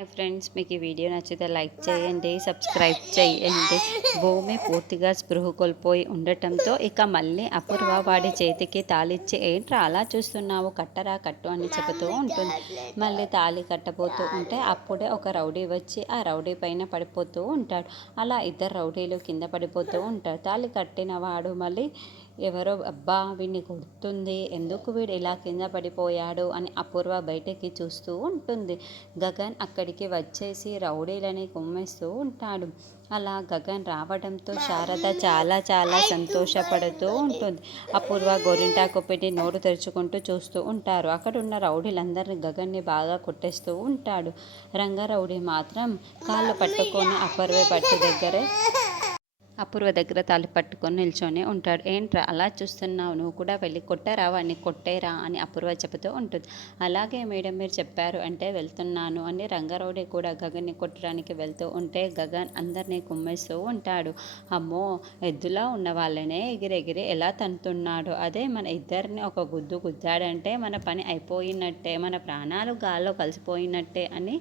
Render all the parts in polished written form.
Friends, మీకు ఈ video నచ్చితే లైక్ చేయండి, సబ్స్క్రైబ్ చేయండి. భూమి పూర్తిగా స్పృహ కోల్పోయి ఉండటంతో ఇక మళ్ళీ అపూర్వ వాడి చేతికి తాళిచ్చి, ఏంట్రా అలా చూస్తున్నావు, కట్టరా కట్టు అని చెబుతూ ఉంటుంది. మళ్ళీ తాళి కట్టబోతూ ఉంటే అప్పుడే ఒక రౌడీ వచ్చి ఆ రౌడీ పైన పడిపోతూ ఉంటాడు. అలా ఇద్దరు రౌడీలు కింద పడిపోతూ ఉంటారు. తాళి కట్టిన వాడు మళ్ళీ ఎవరో, అబ్బా వీడిని కొడుతుంది, ఎందుకు వీడు ఇలా కింద పడిపోయాడు అని అపూర్వ బయటకి చూస్తూ ఉంటుంది. గగన్ అక్కడికి వచ్చేసి రౌడీలని కుమ్మేస్తూ ఉంటాడు. అలా గగన్ రావడంతో శారద చాలా చాలా సంతోషపడుతూ ఉంటుంది. అపూర్వ గోరింటాకు పెట్టి నోరు తెరుచుకుంటూ చూస్తూ ఉంటారు. అక్కడున్న రౌడీలందరినీ గగన్ని బాగా కొట్టేస్తూ ఉంటాడు. రంగారౌడీ మాత్రం కాళ్ళు పట్టుకొని అపూర్వ దగ్గర తాళి పట్టుకొని నిల్చొని ఉంటాడు. ఏంట్రా అలా చూస్తున్నావు, నువ్వు కూడా వెళ్ళి కొట్టరా వాడిని, కొట్టేరా అని అపూర్వ చెబుతూ ఉంటుంది. అలాగే మేడం, మీరు చెప్పారు అంటే వెళ్తున్నాను అని రంగారౌడి కూడా గగన్ని కొట్టడానికి వెళ్తూ ఉంటే గగన్ అందరినీ కుమ్మేస్తూ ఉంటాడు. అమ్మో, ఎద్దులా ఉన్న వాళ్ళనే ఎగిరెగిరి ఎలా తంతున్నాడు, అదే మన ఇద్దరిని ఒక గుద్దు గుద్దాడంటే మన పని అయిపోయినట్టే, మన ప్రాణాలు గాల్లో కలిసిపోయినట్టే అని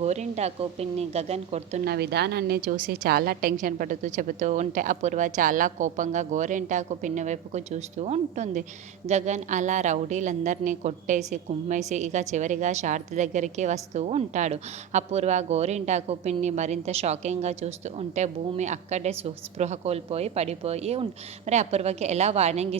గోరింటాకు పిన్ని గగన్ కొడుతున్న విధానాన్ని చూసి చాలా టెన్షన్ పడుతూ చెబుతూ ఉంటే అపూర్వ చాలా కోపంగా గోరింటాకు పిన్ని వైపుకు చూస్తూ ఉంటుంది. గగన్ అలా రౌడీలందరినీ కొట్టేసి కుమ్మేసి ఇక చివరిగా శారద దగ్గరికి వస్తూ ఉంటాడు. అపూర్వ గోరింటాకు పిన్ని మరింత షాకింగ్గా చూస్తూ ఉంటే భూమి అక్కడే స్పృహ కోల్పోయి పడిపోయి మరి అపూర్వకి ఎలా వార్నింగ్